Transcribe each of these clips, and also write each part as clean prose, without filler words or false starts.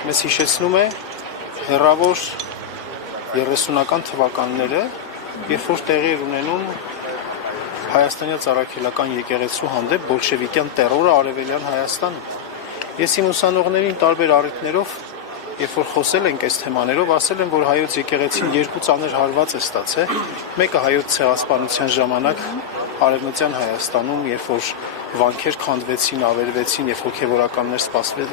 մեզ հիշեցնում է հեռավոր 30-ական թվականները, երբ որ տեղի էր ունենում Հայաստանյան Առաքելական եկեղեցու հանդեպ բոլշևիկյան տերորը արևելյան Հայաստանում։ Ես իմ ուսանողներին տարբեր առիթներով, երբ որ խոսել ենք այս թեմաներով, ասել եմ, որ հայոց եկեղեցին երկու ծանր հարված է ստացել։ Մեկը հայոց ցեղասպանության ժամանակ Արևմտյան Հայաստանում, երբ որ վանքեր քանդվեցին, ավերվեցին եւ հոգեվորականներ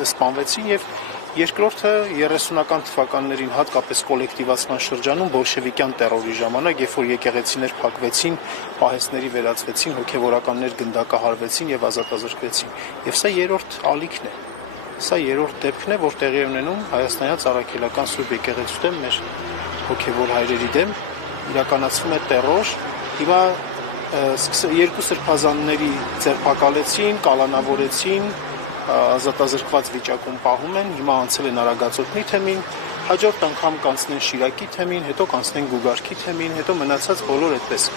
սպանվեցին, եւ երկրորդը 30-ական թվականներին հատկապես կոլեկտիվացման շրջանում բոլշևիկյան տերորի ժամանակ, երբ որ եկեղեցիներ փակվեցին, պահեստների վերածվեցին, հոգեվորականներ գնդակահարվեցին եւ ազատազրկվեցին։ Եվ սա երրորդ ալիքն է։ Սա երրորդ դեպքն է, որ տեղի է ունենում Հայաստանյան Առաքելական Սուրբ եկեղեցու դեմ, մեր հոգեվոր հայրերի դեմ իրականացվում է տերոր։ Հիմա երկու սրբազանների ձերբակալեցին, կալանավորեցին, ազատազրկված վիճակում պահում են, հիմա անցել են Արագածոտնի թեմին, հաջորդ անգամ կանցնեն Շիրակի թեմին, հետո կանցնեն Գուգարքի թեմին, հետո մնացած բոլոր այդպես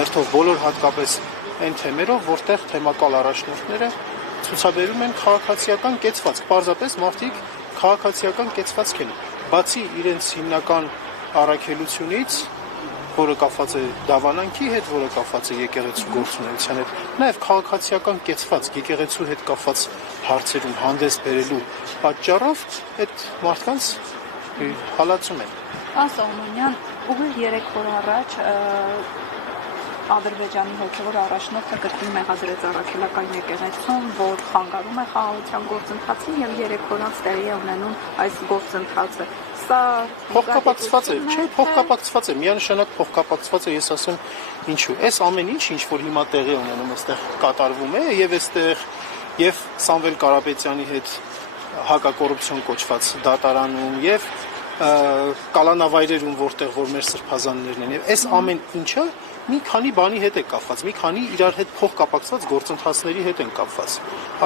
հերթով բոլոր հատկապես այն թեմերով, որտեղ թեմակալ առաջնորդները ցուցաբերում են քաղաքացիական կեցվածք, պարզապես մարդիկ քաղաքացիական կեցվածք են, բացի իրենց հիմնական առաքելությունից, որը կապված է դավանանքի հետ, որը կապված է եկեղեցու գործունեության հետ, նաև քաղաքացիական կեցվածք, եկեղեցու հետ կապված հարցերում հանդես բերելու պատճառով այդ մարդկանց հալածում են։ Պարոն Սողոմոնյան, ուղիղ 3 օր առաջ Ադրբեջանի հոգևոր առաջնորդը կրկին մեղադրեց Առաքելական եկեղեցում, որ խանգարում է խաղաղության գործընթացին եւ 3 օր անց տեղի է ունենում այս գործընթացը։ Սա փոխկապակցված է, չէ, փոխկապակցված է, միանշանակ փոխկապակցված է, ես ասեմ ինչու։ Այս ամեն ինչ որ հիմա տեղի ունենում, այստեղ կատարվում է եւ այստեղ եւ Սամվել Կարապետյանի հետ հակակոռուպցիոն կոչված դատարանում եւ կալանավայրերում, որտեղ որ մեր սրբազաններն են, եւ այս ամեն ինչը մի քանի բանի հետ է կապված, մի քանի իրար հետ փոխկապակցված գործընթացների հետ են կապված։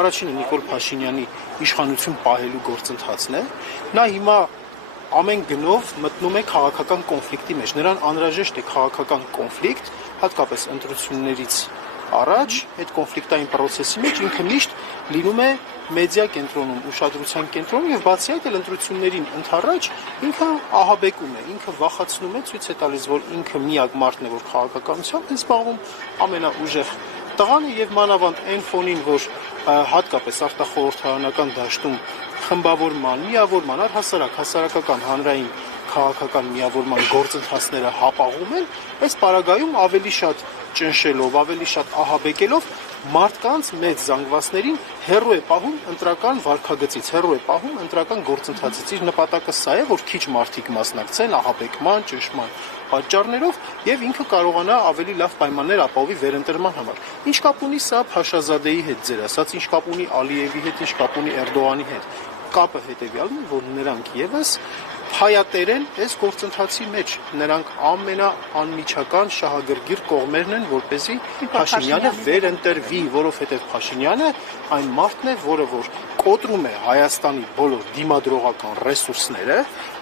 Առաջինը Նիկոլ Փաշինյանի իշխանություն պահելու գործընթացն է։ Նա հիմա ամեն գնով մտնում է քաղաքական կոնֆլիկտի մեջ։ Նրան անհրաժեշտ է քաղաքական կոնֆլիկտ, հատկապես ընտրություններից առաջ այդ կոնֆլիկտային process-ի մեջ ինքը միշտ լինում է մեդիա կենտրոնում, ուշադրության կենտրոնում եւ բացի այդ էլ ընտրություններին ընդառաջ ինքը ահաբեկում է, ինքը վախացնում է, ցույց է տալիս, որ ինքը միակ մարդն է, որ քաղաքականությամբ է զբաղվում, ամենաուժեղ տղան է եւ մանավանդ այն ֆոնին, որ հատկապես արտախորհրդարանական դաշտում խմբավորման, միավորման, առհասարակ հասարակական հանրային քաղաքական միավորման գործընթացները հապաղում են, այս պարագայում ավելի շատ ճնշելով, ավելի շատ ահաբեկելով մարդկանց մեծ զանգվածներին հեռու է պահում ընտրական վարքագծից, հեռու է պահում ընտրական գործընթացից։ Իր նպատակը սա է, որ քիչ մարդիկ մասնակցեն ահաբեկման, ճնշման պատճառներով եւ ինքը կարողանա ավելի լավ պայմաններ ապահովի վերընտրման համար։ Ինչ կապ ունի սա Փաշազադեի հետ ձեր ասած, ինչ կապ ունի Ալիևի հետ, ինչ կապ ունի Էրդողանի հետ։ Կապը հետեւյալն է, որ նրանք եւս հայատերեն այս գործընթացի մեջ նրանք ամենաանմիջական շահագրգիռ կողմերն են, որպեսզի Փաշինյանը վերընտրվի, որովհետև Փաշինյանը այն մարդն է, որը որ կոտրում է Հայաստանի բոլոր դիմադրողական ռեսուրսները,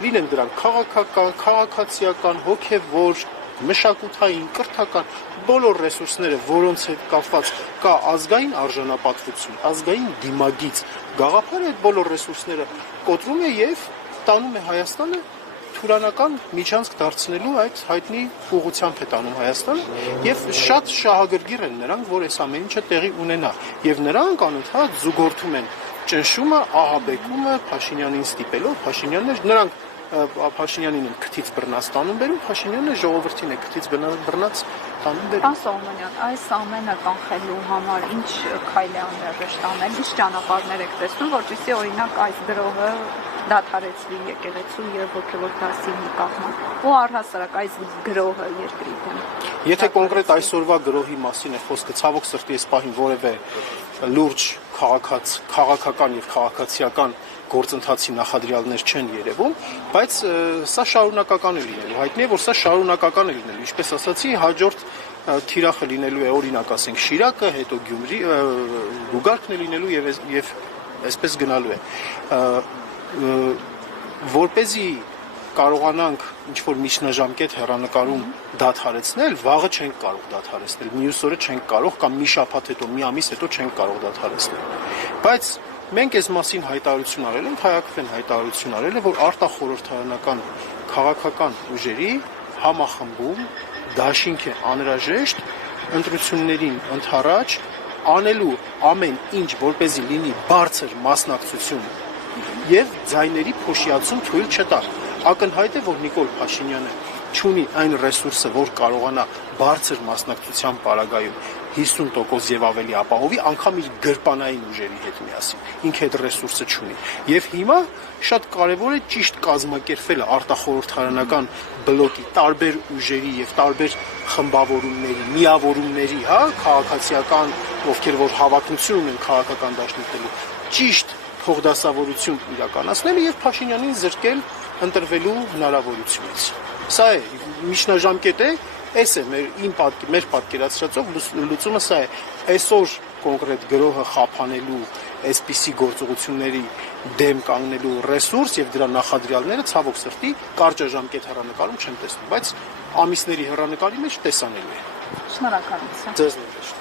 լինեն դրանք քաղաքական, քաղաքացիական, հոգևոր, մշակութային, կրթական բոլոր ռեսուրսները, որոնց հետ կապված կա ազգային արժանապատվություն, ազգային դիմագիծ գաղափար, այդ բոլոր ռեսուրսները կոտրում է եւ տանում է Հայաստանը թուրանական միջանցք դարձնելու այդ հայտնի ուղղությամբ է տանում Հայաստանը եւ շատ շահագրգիռ են նրանք, որ այս ամեն ինչը տեղի ունենա եւ նրանք անընդհատ զուգորդում են ճնշումը, ահաբեկումը Փաշինյանին ստիպելով, նրանք Փաշինյանին են քթից բռնած տանում բերում, Փաշինյանը ժողովրդին է քթից բռնած տանում բերում։ Պարոն Սողոմոնյան, այս ամենը կանխելու համար ինչ քայլ է անհրաժեշտ անել, ինչ ճանապարհներ եք տեսնում, որպեսզի օրինակ այս գրոհը դադարեցվի եկեղեցու եւ հոգեվոր դասի նկատմամբ ու առհասարակ այս գրոհը երկրի դեմ։ Եթե կոնկրետ այսօրվա գրոհի մասին է խոսքը, ցավոք սրտի այս պահին որևէ լուրջ քաղաքական եւ քաղաքացիական գործընթացի նախադրյալներ չեն երևում, բայց սա շարունակական է լինելու։ Հայտնի է, որ սա շարունակական է լինելու։ Ինչպես ասացի, հաջորդ թիրախը լինելու է օրինակ ասենք Շիրակը, հետո Գյումրի, Գուգարքն է լինելու եւ այսպես գնալու է։ Որպեսզի կարողանանք ինչ-որ միջնաժամկետ հեռանկարում դադարեցնել, վաղը չենք կարող դադարեցնել, մյուս օրը չենք կարող կամ մի շաբաթ հետո, մի ամիս հետո չենք կարող դադարեցնել։ Բայց Մենք այս մասին հայտարարություն արել ենք, հայակվեն հայտարարություն արել է, որ արտախորհրդարանական քաղաքական ուժերի համախմբում դաշինք է անհրաժեշտ ընտրություններին ընդառաջ անելու ամեն ինչ, որպեսզի լինի բարձր մասնակցություն եւ ձայների փոշիացում թույլ չտա։ Ակնհայտ է, որ Նիկոլ Փաշինյանը չունի այն ռեսուրսը, որ կարողանա բարձր մասնակցության պարագայում 50% եւ ավելի ապահովի, անգամ իր գրպանային ուժերի հետ միասին։ Ինքը այդ ռեսուրսը չունի։ Եվ հիմա շատ կարեւոր է ճիշտ կազմակերպելը արտախորհրդարանական բլոկի տարբեր ուժերի եւ տարբեր խմբավորումների, միավորումների, քաղաքացիական, ովքեր որ հավակնություն ունեն քաղաքական դաշնակցելու, ճիշտ փոխդասավորություն իրականացնելը եւ Փաշինյանին զրկել ընտրվելու հնարավորությունից։ Սա է միջնաժամկետ է, այս է մեր պատկերացրածով լուծումը սա է։ Այսօր կոնկրետ գրոհը խափանելու, այսպիսի գործողությունների դեմ կանգնելու ռեսուրս եւ դրա նախադրյալները ցավոք սրտի կարճաժամկետ հեռանկարում չեմ տեսնում, բայց ամիսների հեռանկարի մեջ տեսանելի է։ Շնորհակալություն։ Ձեզ նույնպես։